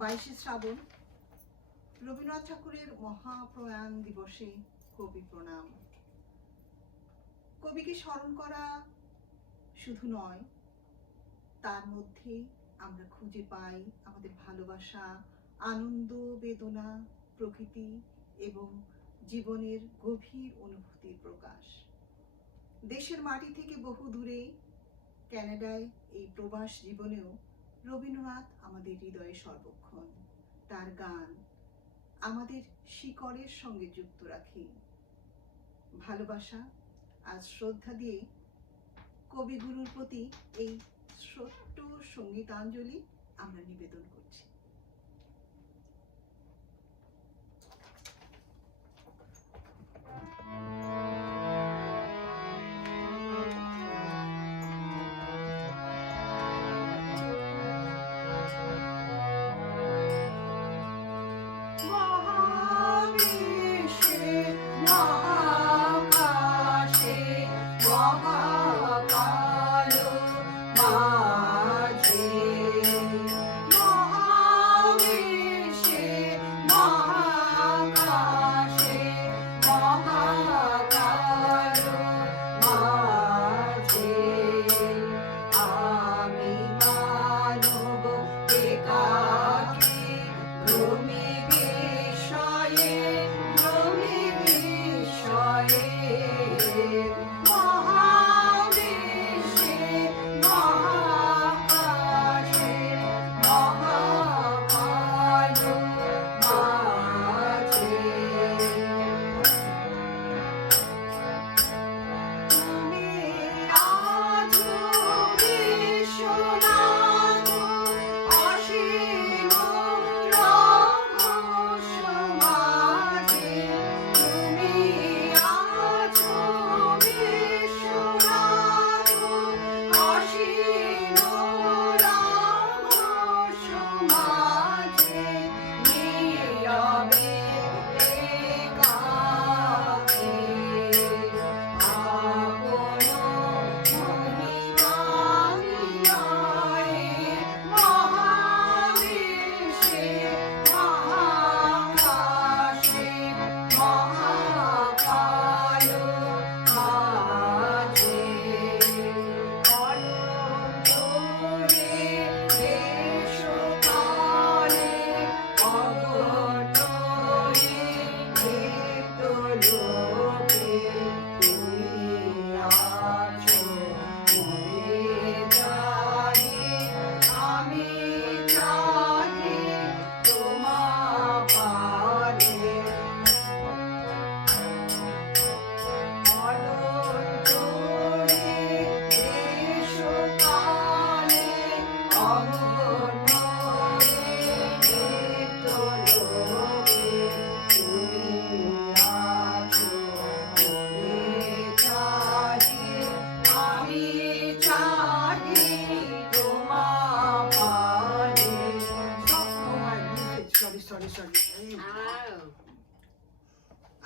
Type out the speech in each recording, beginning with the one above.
22শে শ্রাবণ রবীন্দ্রনাথ ঠাকুরের মহাপ্রয়াণ দিবসে কবি প্রণাম। কবিকে স্মরণ করা শুধু নয়, তার মধ্যে আমরা খুঁজে পাই আমাদের ভালোবাসা, আনন্দ, বেদনা, প্রকৃতি এবং জীবনের গভীর অনুভূতির প্রকাশ। দেশের মাটি থেকে বহু দূরে কানাডায় এই প্রবাস জীবনেও রবীন্দ্রনাথ আমাদের হৃদয়ে সর্বক্ষণ। তার গান আমাদের শিকড়ের সঙ্গে যুক্ত রাখে। ভালোবাসা আজ শ্রদ্ধা দিয়ে কবিগুরুর প্রতি এই ছোট্ট সঙ্গীতাঞ্জলি আমরা নিবেদন করছি।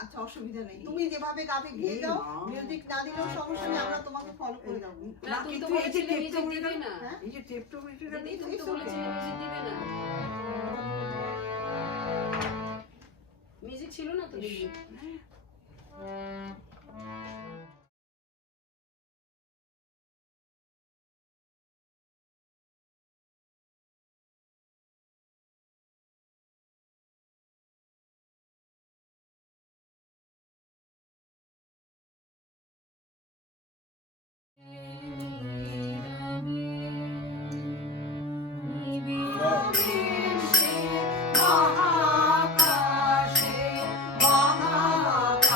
আচ্ছা, অসুবিধা নেই, তুমি যেভাবে গাবে গেয়ে দাও, মিউজিক না দিলেও সমস্যা নেই, আমরা তোমাকে ফলো করে দেব। না, তুমি তো বলেছিলে মিউজিক দিবে না। এই যে টেপটো মিউজিকটা দিদি, তুমি তো বলেছিলে মিউজিক দিবে না। মিউজিক ছিল না তো দিদি। মহাকাশে মহাকালো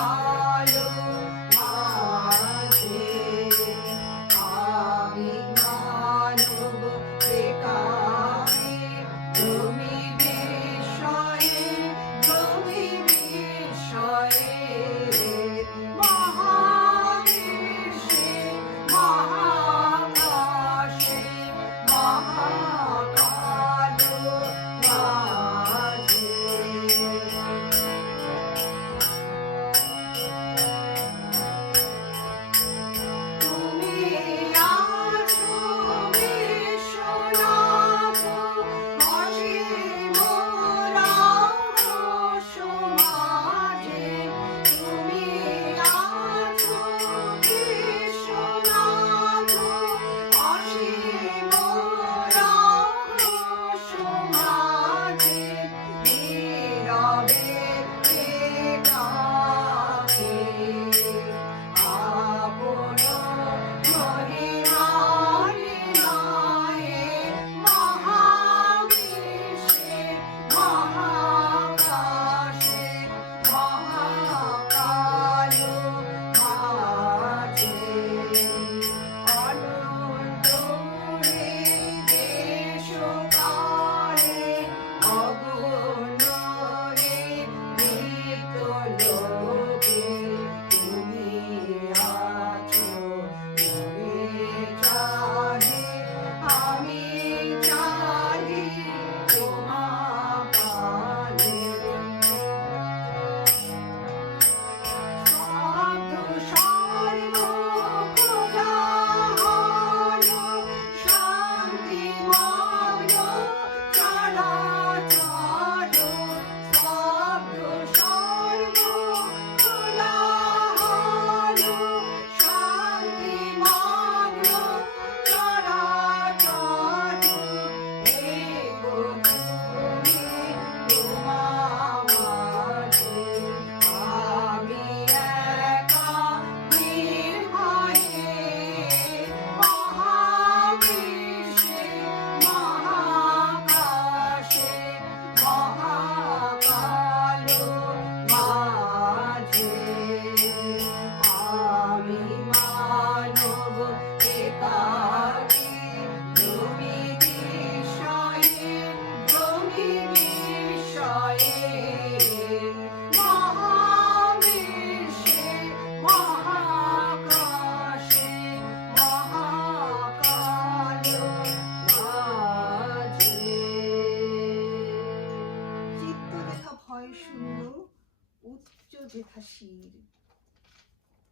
শিশির।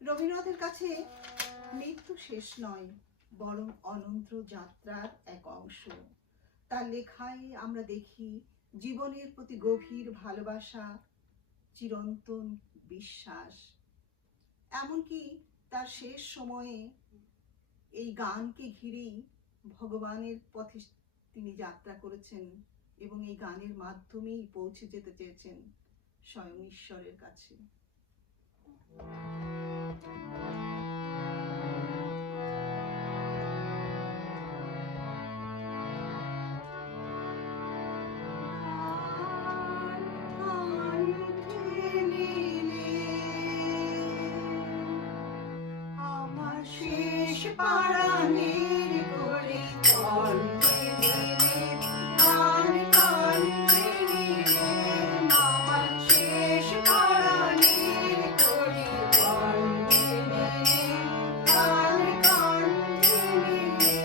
রবীন্দ্রনাথের কাছে মৃত্যু শেষ নয়, বরং অনন্ত যাত্রার এক অংশ। তার লেখায় আমরা দেখি জীবনের প্রতি গভীর ভালোবাসা, চিরন্তন বিশ্বাস। এমনকি তার শেষ সময়ে এই গানকে ঘিরেই ভগবানের পথে তিনি যাত্রা করেছেন এবং এই গানের মাধ্যমেই পৌঁছে যেতে চেয়েছেন স্বয়ং ঈশ্বরের কাছে। আমার শেষ পারানের করে কণ্ঠে নিলে গান কণ্ঠে নিলে, আমার শেষ পারানের করে কণ্ঠে নিলে গান কণ্ঠে নিলে,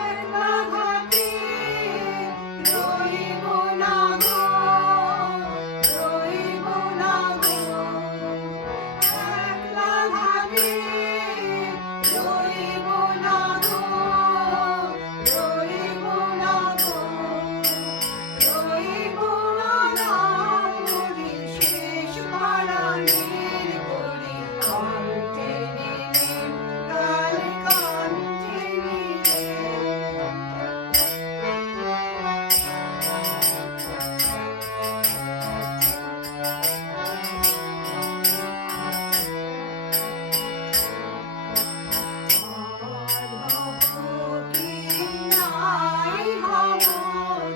একলা হাতে রইব না গো, রইব না গো, একলা হাতে রইব না গো, রইব না গো, রইব না করে শেষ পারানের করে কণ্ঠে নিলে গান কণ্ঠে নিলে। আর হব কি নাই হব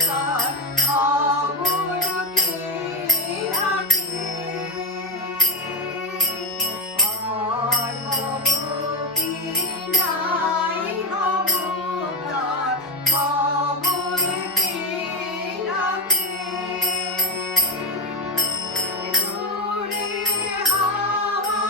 তার খবর কে রাখে, আর হব কি নাই হব তার খবর কে রাখে, দূরে হাওয়া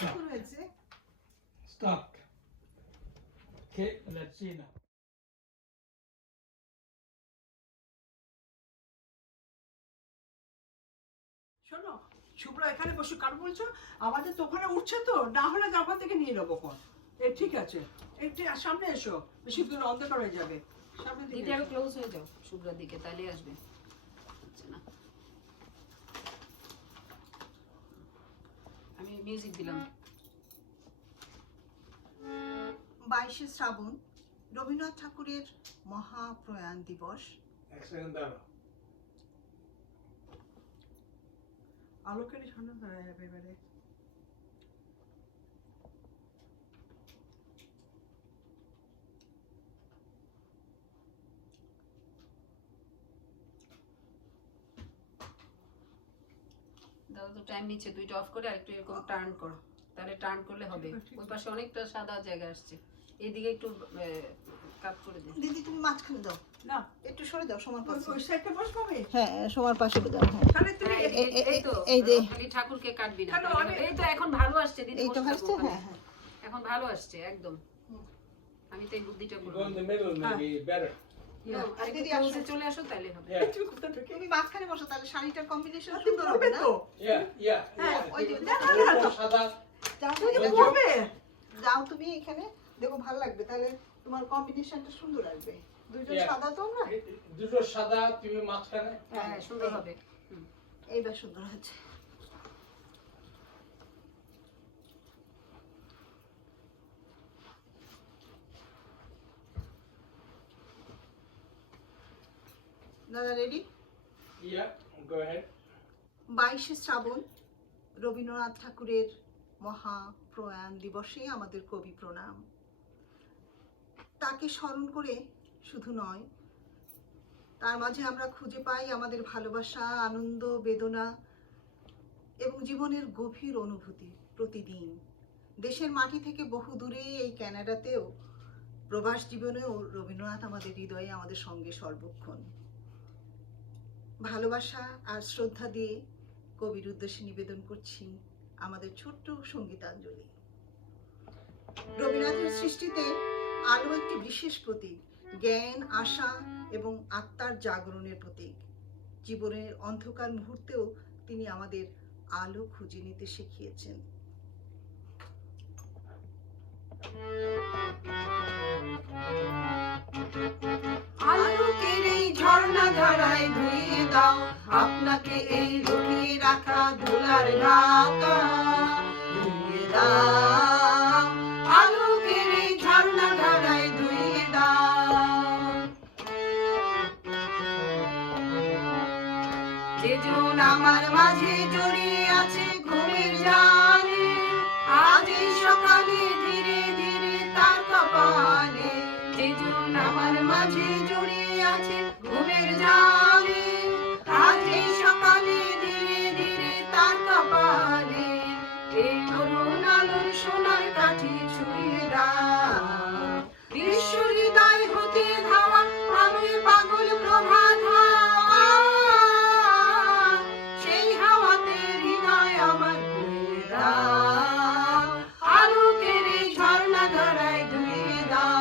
সুন্দর হয়েছে। Stuck. Okay, let's see now. শোনো, শুভ্রা এখানে বসে কার বলছো? আমাদের তো ওখানে উঠছে তো, না হলে ওখান থেকে নিয়ে নেবো কোন। ঠিক আছে, একটু সামনে এসো, বেশি দূর অন্ধকার হয়ে যাবে। সামনে দিকে দিদি আরো এসো। ক্লোজ হয়ে যাও শুভ্রার দিকে, তাহলে আসবে। আচ্ছা না, আমি মিউজিক দিলাম। 22শে শ্রাবণ রবীন্দ্রনাথ ঠাকুরের মহাপ্রয়াণ দিবস। এক সেকেন্ড দাঁড়াও। আলোকের ঠান্ডা দাঁড়ায় যাবে এবারে। দাদা তো টাইম নিচ্ছে, দুইটা অফ করে আরেকটু এরকম টার্ন করো, তাহলে টার্ন করলে হবে। ওই পাশে অনেকটা সাদা জায়গা আসছে, এইদিকে একটু কাট করে দে। দিদি তুমি মাঝখানে দাও, না, একটু সরে দাও সমান পাশে। ওই সাইডটা বসবে। হ্যাঁ সমান পাশে দাও। হ্যাঁ তাহলে তুমি এই তো এই যে খালি ঠাকুরকে কাটবি না। কেন, এই তো এখন ভালো আসছে দিদি, এই তো বসে হাসছে। থাকো ওখানে। হ্যাঁ হ্যাঁ এখন ভালো আসছে একদম। আমি তো এই বুদ্ধিটা You করব। go in the middle, maybe better. আর দিদি দিদি আসো। আসো, চলে আসো তাহলে হবে। Yeah, তুমি কোথায় ঢুকে? তুমি মাঝখানে বসো, তাহলে শাড়িটার কম্বিনেশন তুমি সুন্দর হবে পড়বে না? তো? yeah, yeah. হ্যাঁ, yeah. ওই যে- দুটো সাদা, যাও তুমি তো তুমি পড়বে। যাও তুমি এখানে, দেখো ভালো লাগবে, তাহলে তোমার কম্বিনেশনটা সুন্দর আসবে। দুইজন Yeah. সাদা তো না? দুটো সাদা, তুমি মাঝখানে। হ্যাঁ সুন্দর হবে। এইবার সুন্দর হচ্ছে। দাদা রেডি? Yeah, go ahead. 22শে শ্রাবণ রবীন্দ্রনাথ ঠাকুরের মহাপ্রয়াণ দিবসে আমাদের কবি প্রণাম। তাকে স্মরণ করে শুধু নয়, তার মাঝে আমরা খুঁজে পাই আমাদের ভালোবাসা, আনন্দ, বেদনা এবং জীবনের গভীর অনুভূতি। প্রতিদিন দেশের মাটি থেকে বহু দূরে এই কানাডাতেও প্রবাস জীবনেও রবীন্দ্রনাথ আমাদের হৃদয়ে, আমাদের সঙ্গে সর্বক্ষণ। ভালোবাসা আর শ্রদ্ধা দিয়ে কবির উদ্দেশ্যে নিবেদন করছি আমাদের ছোট্ট সঙ্গীতাঞ্জলি। রবীন্দ্রনাথের সৃষ্টিতে আলো একটি বিশেষ প্রতীক, জ্ঞান, আশা এবং আত্মার জাগরণের প্রতীক। জীবনের অন্ধকার মুহূর্তেও তিনি আমাদের আলো খুঁজে নিতে শিখিয়েছেন। আলোকের এই ঝর্ণা ধারায় ধুইয়ে দাও আপনাকে এই লুকিয়ে রাখা ধুলার ঢাকা, ধুইয়ে দাও আলোকের এই ঝর্ণা ধারায় ধুইয়ে দাও। যেজন আমার মাঝে জড়িয়ে আছে ঘুমের জালে, আজ এই সকালে ধীরে ধীরে তার কপালে। যেজন আমার মাঝে জড়িয়ে আছে ঘুমের জালে, আজ এই সকালে ধীরে ধীরে তার কপালে। এই করুণ আলোর সোনার কাঠি ছুঁয়ে দাও, বিশ্ব হৃদয় হতে ধাওয়া আমি পাগল প্রভাত হাওয়া, সেই হাওয়াতে হৃদয় আমার ধুয়ে দাও, আলোকের এই ঝর্ণা ধারায় ধুয়ে দাও।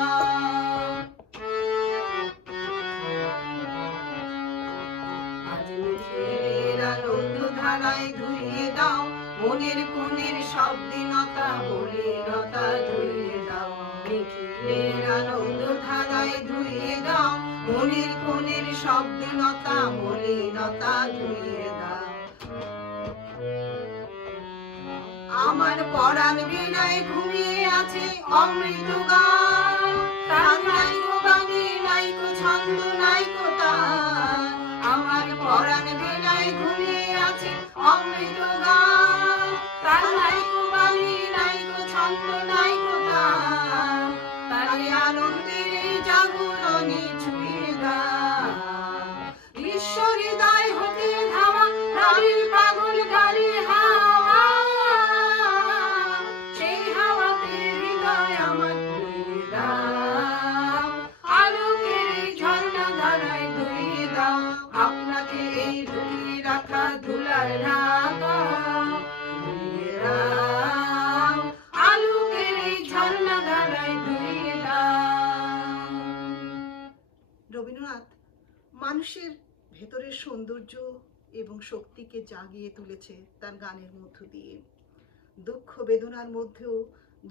আজ মুখের আনন্দ ধারায় ধুয়ে দাও, মনের কোণের সব দীনতা মলিনতা ধুয়ে দাও। নিখিলের আনন্দ ধারায় ধুয়ে দাও, মনের কোণের সব দীনতা মলিনতা ধুয়ে দাও। আমার পরাণ বীণায় ঘুমিয়ে আছে অমৃত গান, তার নাইকো গানে নাইকো ছন্দ নাইকো তান। আমার পরাণ বীণায় ঘুমিয়ে আছে অমৃত গান, তার নাইকো গানে নাইকো ছন্দ নাইকো তান। তাই আনন্দের এই জাগরণে ছুঁয়ে দাও, বিশ্ব হৃদয় হতে ধাওয়া প্রাণের পাগল গাড়ি হাওয়া, সেই হাওয়াতে হৃদয় আমার ধুয়ে দাও, আলোকের এই ঝর্ণা ধারায় ধুয়ে দাও আপনাকে এই লুকিয়ে রাখা ধুলার ঢাকা। মানুষের ভেতরের সৌন্দর্য এবং শক্তিকে জাগিয়ে তুলেছে তার গানের মধ্য দিয়ে। দুঃখ বেদনার মধ্যেও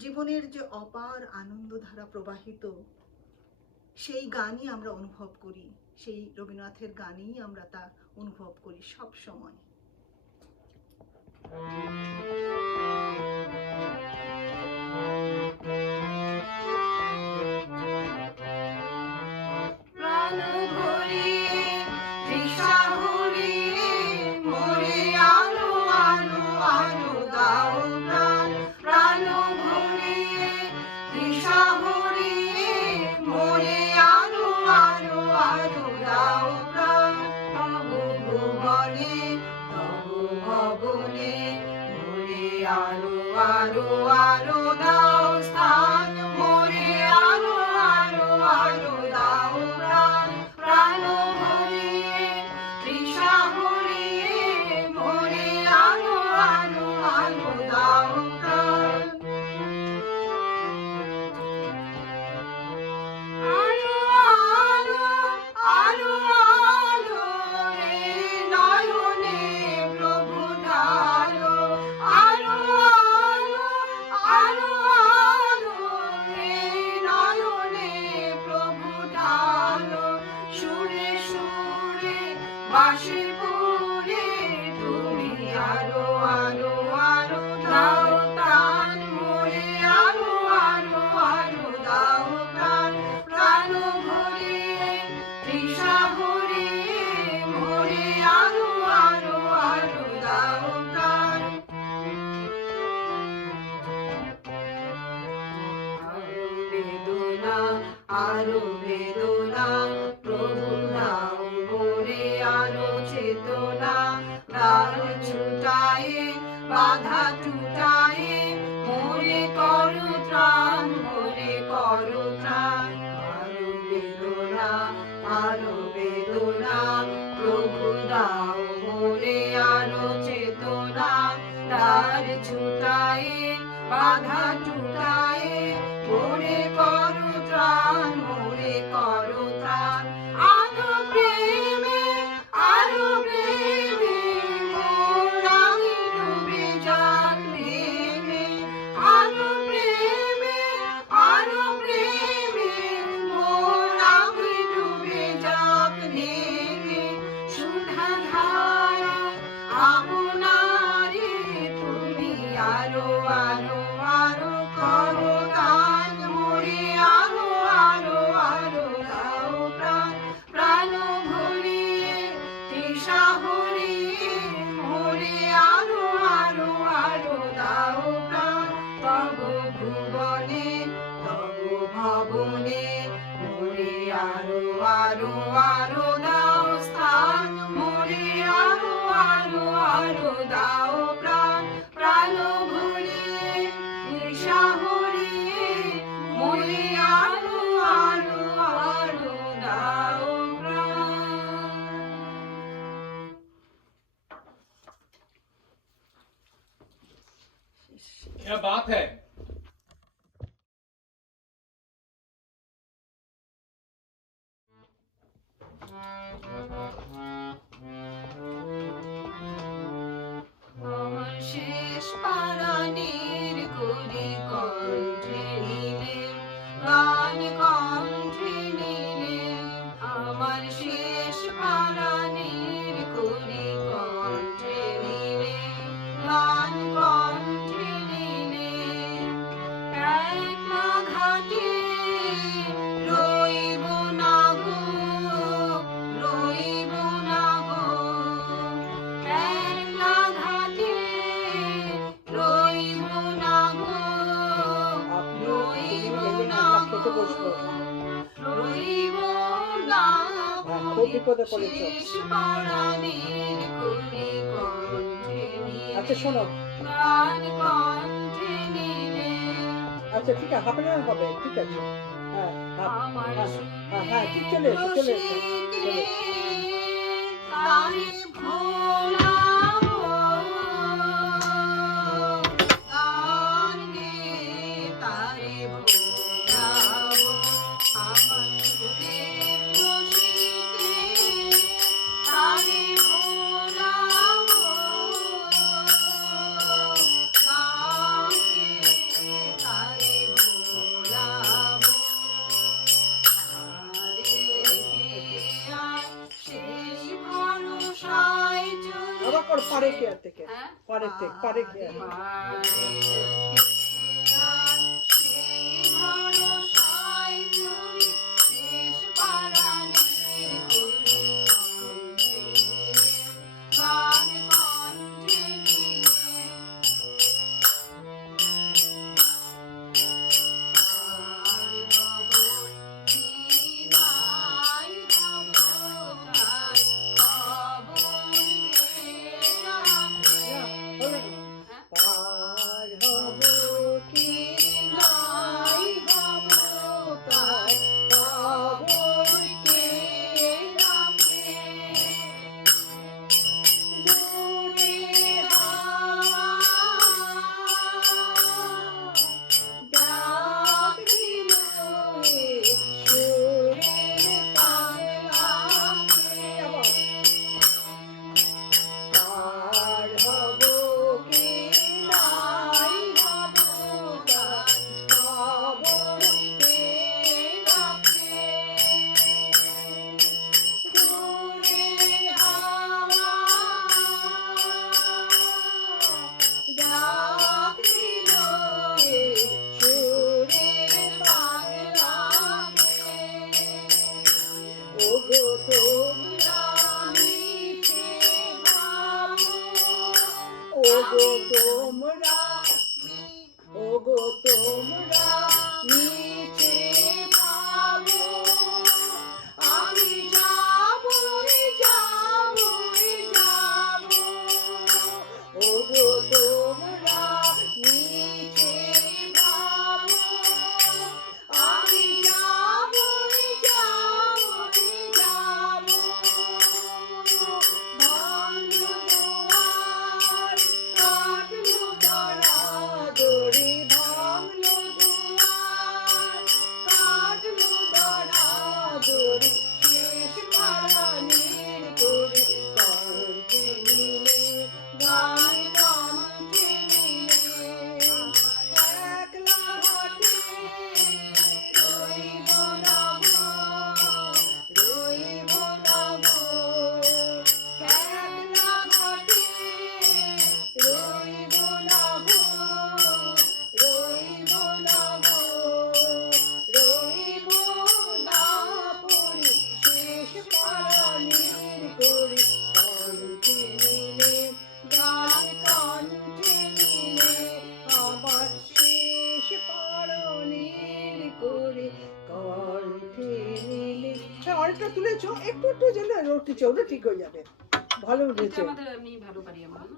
জীবনের যে অপার আনন্দধারা প্রবাহিত, সেই গানই আমরা অনুভব করি, সেই রবীন্দ্রনাথের গানেই আমরা তা অনুভব করি সব সময়। প্রাণ ভরে তৃষাহরে মোরে আলো আলো আলো দাও প্রাণ, প্রাণ ভরে তৃষাহরে মোরে আলো আলো আলো দাও প্রাণ। তব ভুবনে তব ভবনে মোরে আলো আলো আলো দাও স্থান, মোরে আলো আলো আলো দাও প্রাণ, প্রাণ ভরে তৃষাহরে মোরে আলো আলো আলো দাও প্রাণ। আলো আলো আলো আলো রে নয়নে প্রভু ঢালো, আলো আলো আলো আলো রে নয়নে প্রভু ঢালো। সুরে সুরে বাঁশি পুরে তুমি আলো আলো আলো দাও প্রাণ, মোরে আলো আলো আলো দাও প্রাণ, প্রাণ ভরে তৃষাহরে মোরে আলো আলো আলো দাও প্রাণ। আরো বেদনা আরো বেদনা প্রভু দাও মোরে আলো চেতনা। দ্বার ছুটায়ে বাধা টুটায়ে মোরে করো ত্রাণ, মোরে করো ত্রাণ। আরো বেদনা আরো বেদনা প্রভু দাও মোরে আলো চেতনা। দ্বার ছুটায়ে বাধা টুটায়ে মোরে করো ত্রাণ, মোরে করো ত্রাণ। আরো প্রেমে মোর আমি ডুবে যাক নেমে, আরো প্রেমে মোর আমি ডুবে যাক নেমে। সুধা ধারা আপনারে তুমি আরো আরো আরো করো গান, মোরে আলো আলো আলো দাও প্রাণ, প্রাণ ভরে তৃষাহরে মোরে আলো আলো আলো দাও প্রাণ। তব ভুবনে তব ভবনে মোরে আলো আলো আলো দাও স্থান, মোরে আলো আলো আলো দাও প্রাণ, প্রাণ ভরে তৃষাহরে মোরে আলো আলো আলো দাও প্রাণ। क्या बात है। আমার শেষ পারানির গরি কণ্ঠে নিলে গান কণ্ঠে নিলে, আমার শেষ পারানির গরি কণ্ঠে নিলে গান কণ্ঠে নিলে। একলা ঘাটে রইব না গো, রইব না গো, একলা ঘাটে রইব না গো, রইব না গো, রইব না খুব বিপদে পড়েছ। শেষ পারানির করি কণ্ঠে নিলে আচ্ছা শোনো, গান কণ্ঠে নিলে। আচ্ছা ঠিক আছে, হাফ এন হবে, ঠিক আছে। হ্যাঁ আমার হ্যাঁ ঠিক, চলে এসো চলে এসো চলে এসো। তারে ভোলাবো, গান গেয়ে তারে ভোলাবো। আমার সুরের রসিকে পারে কেয়ার থেকে, হ্যাঁ পারে থেকে, পারে কেয়ার। পার হব কি নাই হব তার খবর কে রাখে। দূরে হাওয়া ডাক দিল এ সুরের পাগলাকে। আবার পার হব কি নাই হব তার খবর কে রাখে। দূরে হাওয়া ডাক দিল এ সুরের পাগলাকে। ওগো তোমরা মিছে ভাবো, ওগো তোমরা, ওগো তোমরা মিছে ভাবো, আমি যাবই যাবই যাবো। ওগো তোমরা মিছে ভাবো, আমি যাবই যাবই যাবো। ভাঙলো দুয়ার, কাটলো ধরা দড়ি, ভাঙলো দুয়ার, কাটলো ধরা দড়ি, শেষ পারানির করি কণ্ঠে নিলে, গান কণ্ঠে নিলে। একলা ঘাটে রইব না গো, রইব না গো। একলা ঘাটে রইব না গো, রইব না গো। রইব না পড়ি শেষ পারানির করি কণ্ঠে নিলে, গান কণ্ঠে নিলে। আমার শেষ পারানির করি কণ্ঠে নিলে। অনেকটা তুলেছো, একটু একটু যেন উঠেছে, ওটা ঠিক হয়ে যাবে। ভালো এটা উঠেছে। আমাদের এমনি ভালো পারি আমরা না?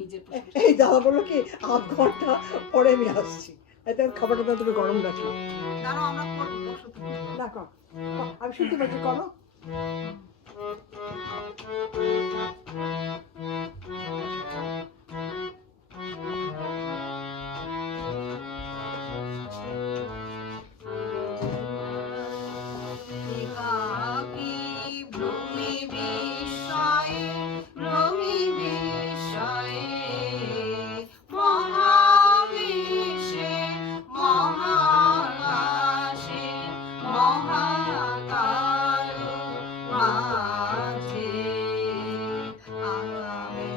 নিজের প্রশংসা। এই দাদা বললো কি 8 ঘন্টা পরে আমি আসছি, এতে খাবারটা তো তুমি গরম রাখো। দাঁড়াও, আমরা করবো, বসো তুমি। না কর, আমি শুনতে পাচ্ছি, করো। একাকী ভ্রমি বিস্ময়ে, ভ্রমি বিস্ময়ে, মহাবিশ্বে মহাকাশে মহাকারো মাঝে আগামী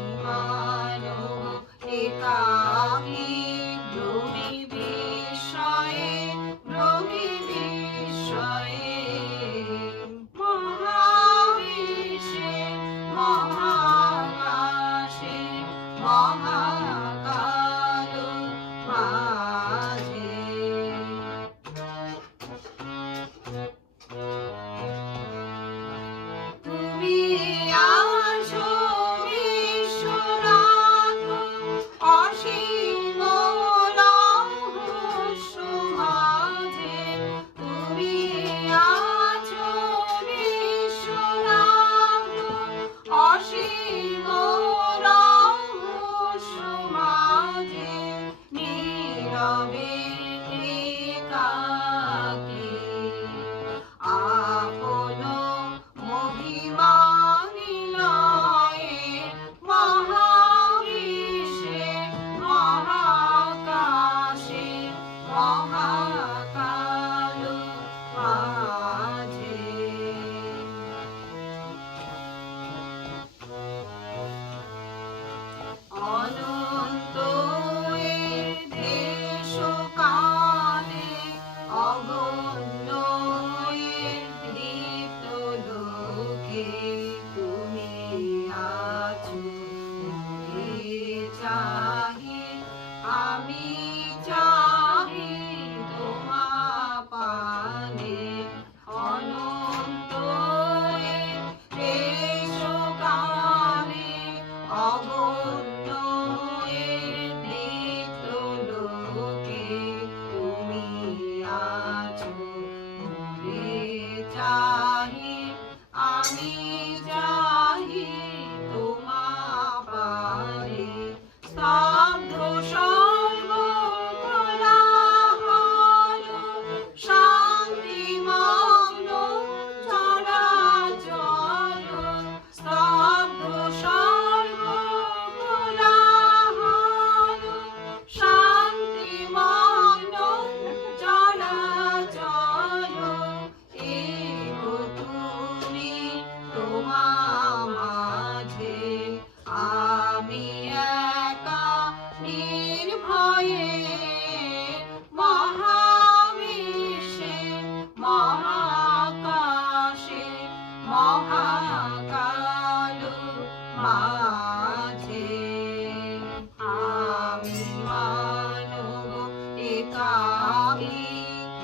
কাকি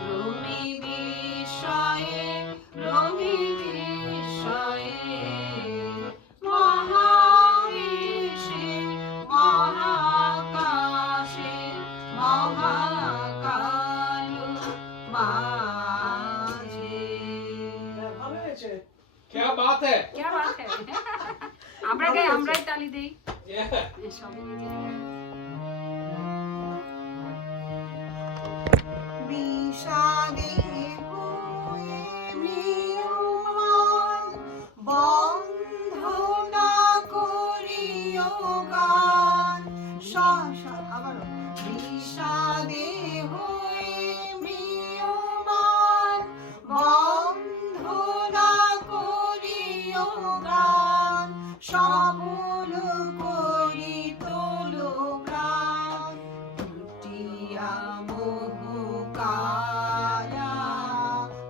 রমি বিস্ময়ে রমি বিস্ময়ে মহাবিশ্বে মহাকাশে মহাকালু মাঝে। ভালো হয়েছে। क्या बात है क्या बात है আমরা গাই আমরাই তালি দেই Yeah. সবাই মিলে। বিষাদে হয়ে ম্রিয়মাণ বন্ধ না করিও গান। আবারও বিষাদে হয়ে ম্রিয়মাণ বন্ধ না করিও গান। সফল করি তোলো প্রাণ টুটিয়া মোহকারা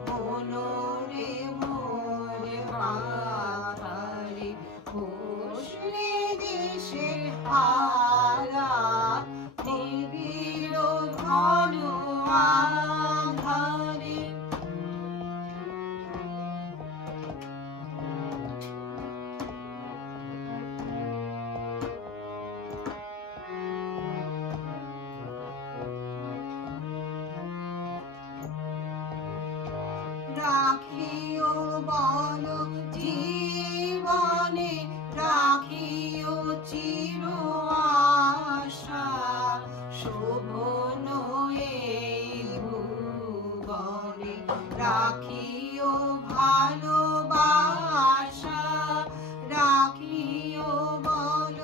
মনোরে মোরে মাথারে হোসলে দেশে হারা নিবিড় ঘন আধারে। রাখিও বল জীবনে রাখিও চির আশা শোভন এই ভুবনে রাখিও ভালোবাসা। রাখিও বল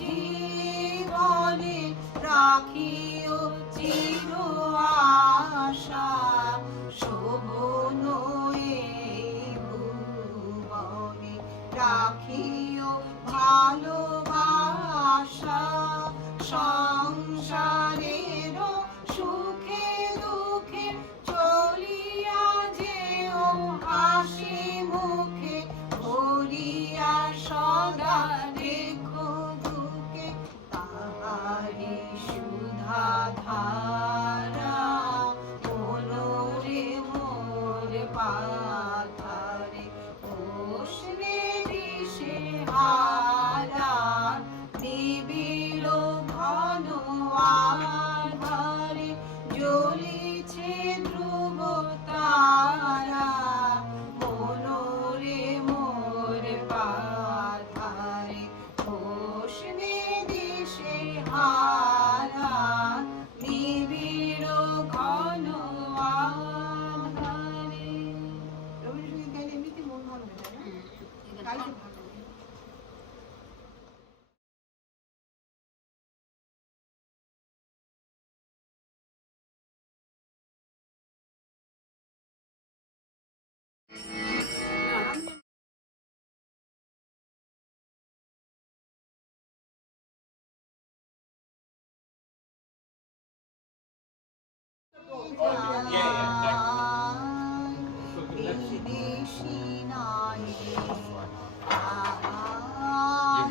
জীবনে রাখিও চির আশা শোভন এই ভুবনে রাখিও ভালোবাসা। সংসারের সুখে দুঃখে চলিয়া যেও হাসি মুখে ভরিয়া সদা রেখো দুঃখে তাহারি সুধা ধারা মনোরে মোর পাথারে হোসলে দিশে হারা নিবিড় ঘন আধারে জ্বলিছে ধ্রুব তারা মনোরে মোর পাথারে হোসলে দিশে হারা নিবিড় ঘন আধারে। রবীন্দ্রসঙ্গীত গাইলে এমনিতে মন ভালো হয়ে যায় না? গাইতে ভালো লাগে।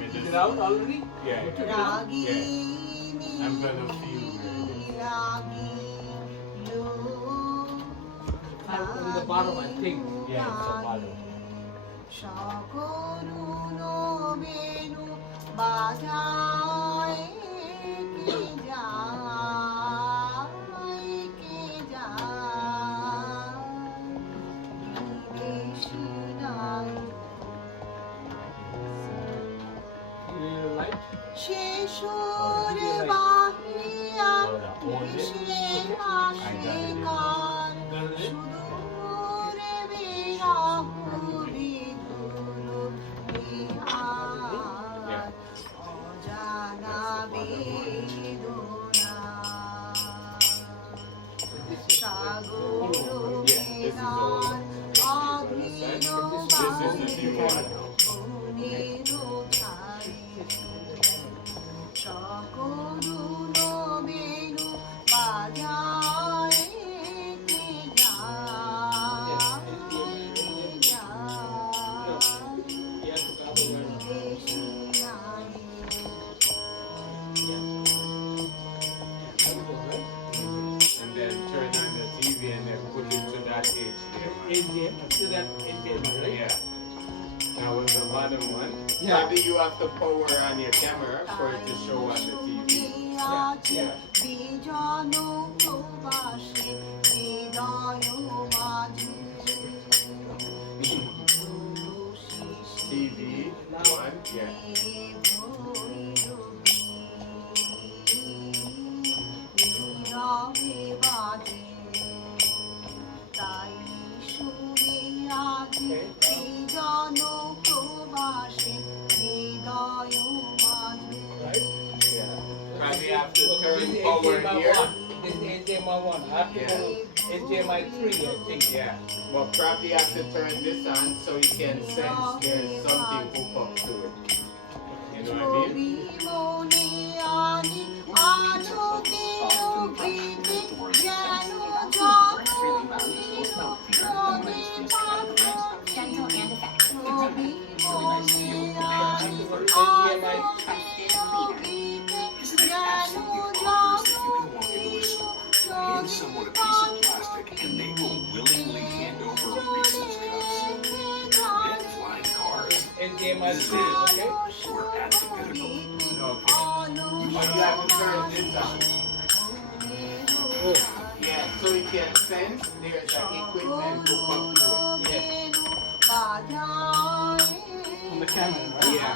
Is it out already? Yeah. I'm gonna feel on the bottom, I think. Yeah, it's the bottom. সকরুণ Benu বাজায় কে যায় কে যায় বিদেশিনায় Light? সে সুর বাহিয়া ভেসে আসে কার সুদূর বিরহ বিদুর বিহার অজানা বেদনা সাগর মেঘার অধীন বনের ছায়ে সকরুণ Benu HDMI. See that HDMI, right? Yeah. Now on the bottom one, Yeah. maybe you have to power on your camera for it to show on the TV. আছে বিজন প্রবাসে হৃদয় মাঝে TV, one, yeah. নীরবে বাজে তাই শুনে আজ বিজন প্রবাসে হৃদয় মাঝে Right? Yeah. Probably have to So turn this is power HDMI here. 1. This is HDMI 1. I have to Yeah. go HDMI 3, I think. Yeah. But probably have to turn this on so you can sense there's something hooked up to it. You know what I mean? ছবি মনে আনি আলোকে অভিতে যেন জগমনে পাখি ছবি মনে আনি আলোকে অভিতে যেন Hand someone a piece of plastic and they will willingly hand over Reese's cups and flying cars. HDMI 3, okay? We're at the pinnacle. Okay. But you have to turn this on. Oh. Yeah, so you can sense there's an equipment hooked up to it. On the camera, right? Yeah.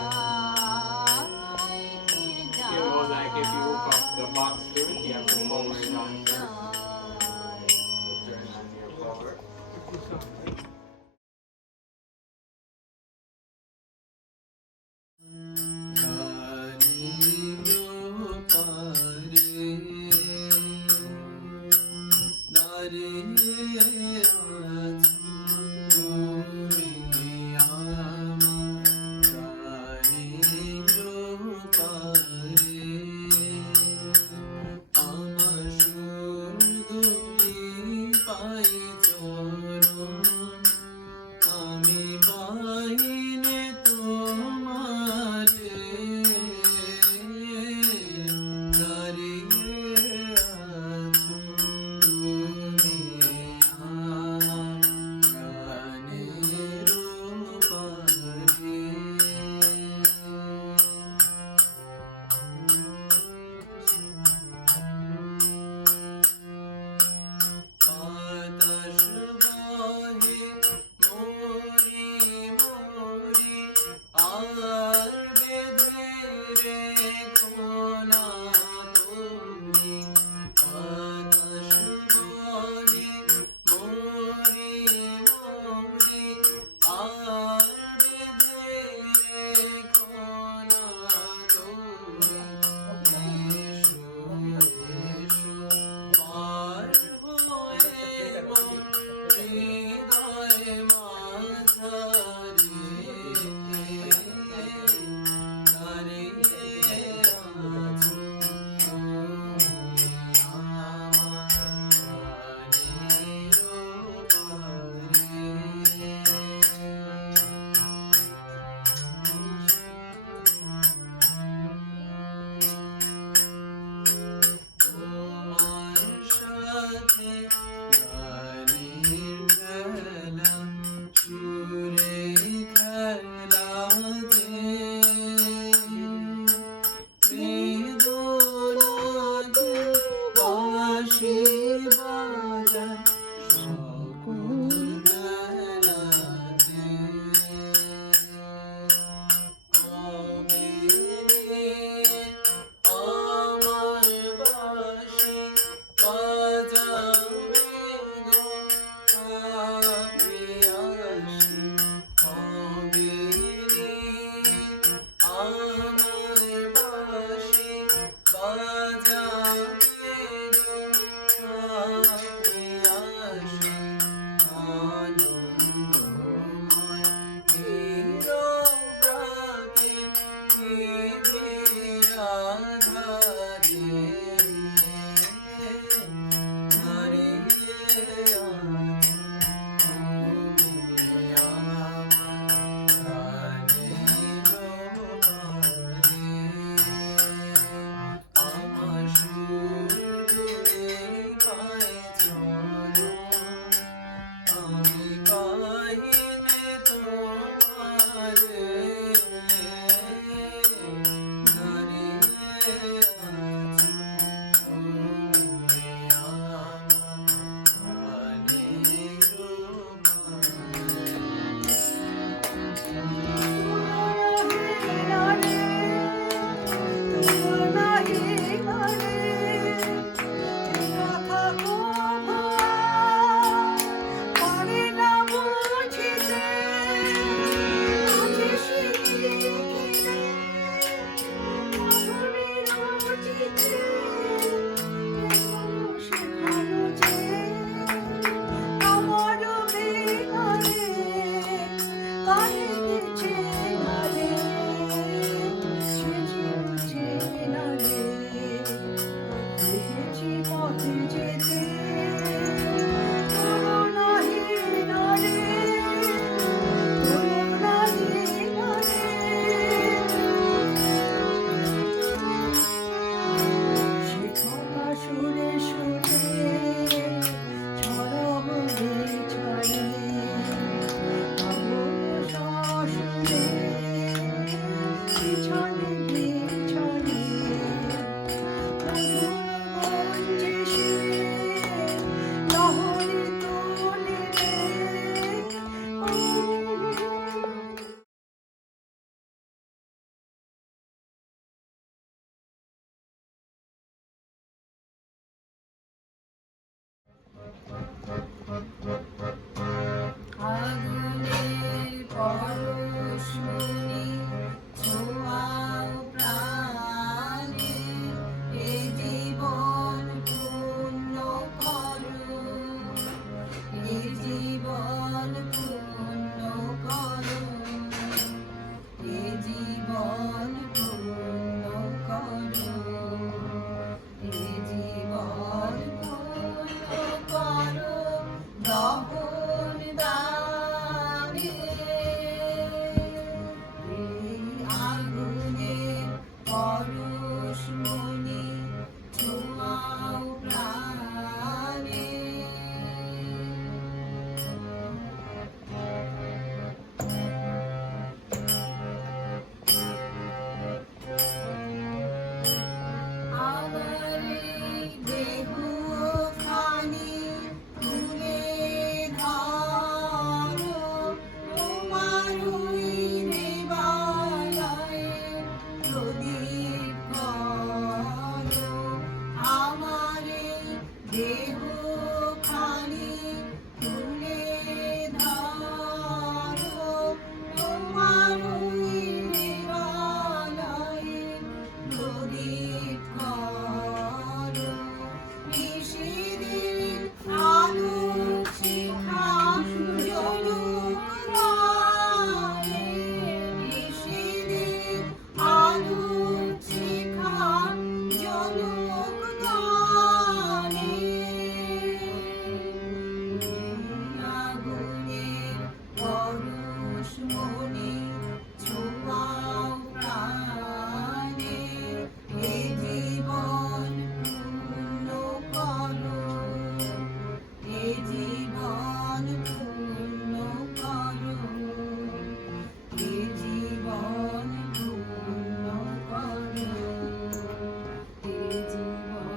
You know, like if you hook up the box to it, you have to power it on first. So turn on your power.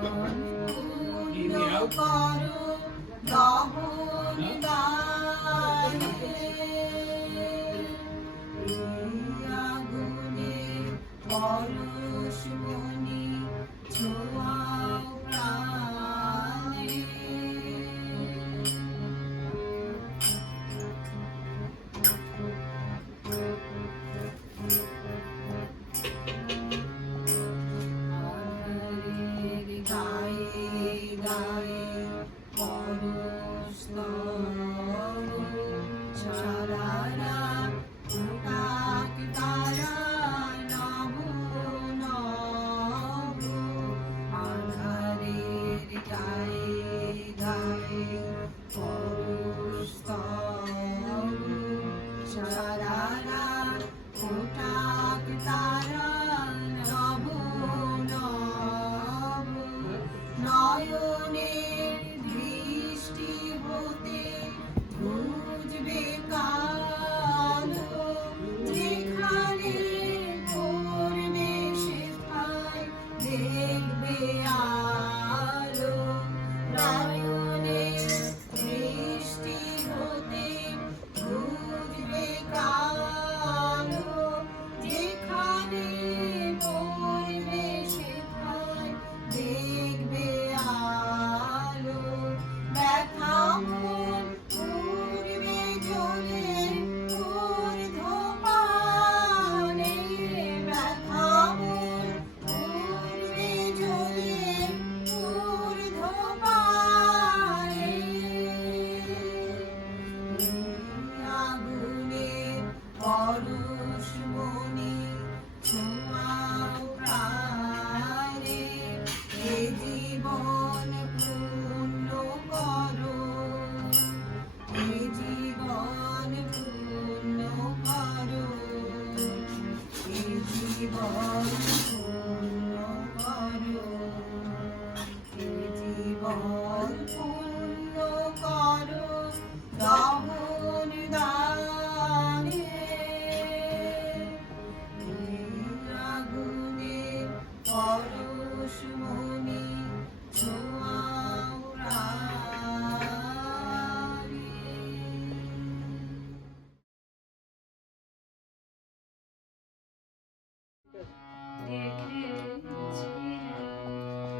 Leave me out.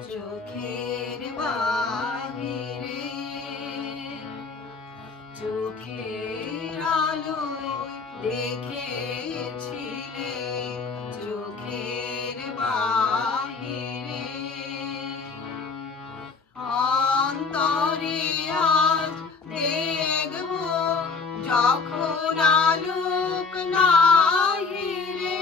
চোখের বাহিরে চোখের আলোয় দেখেছিলে চোখের বাহিরে অন্তরে আজ দেখব যখন আলোক নাহিরে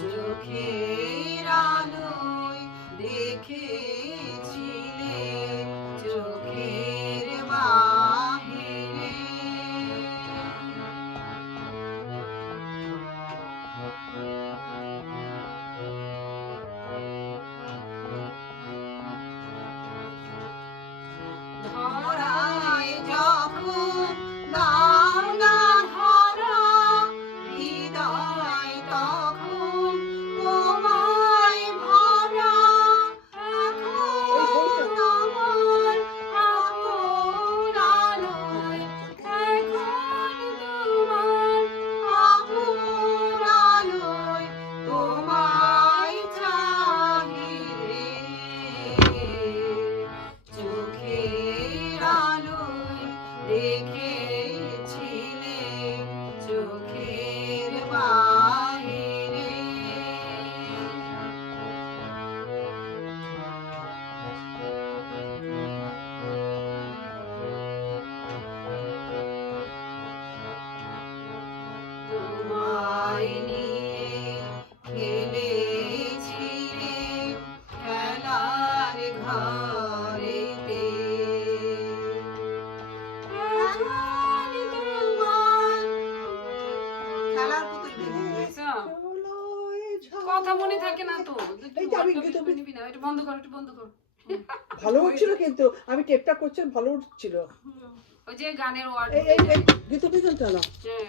চোখের আলোয় দেখেছিলে চোখের বাহিরে ধরায় যখন দাও না ধরা হৃদয় তখন তোমায় ভরা এখন আমার আপন আলোয় এখন তোমার আপন আলোয় তোমায় চাহিরে চোখের আলোয় দেখেছিলে চোখের বাহিরে তোমায় নিয়ে খেলেছিলে খেলার ঘরেতে এখন তোমার খেলার পুতুল ভেঙে গেছে। কথা মনে থাকে না তো এই যে আমি একটু নিবি না, এটা বন্ধ কর, এটা বন্ধ কর। ভালো হচ্ছিল কিন্তু আমি টেপটা করছি ভালো হচ্ছিল ওই যে গানের ওয়ার্ড এই গীত না হ্যাঁ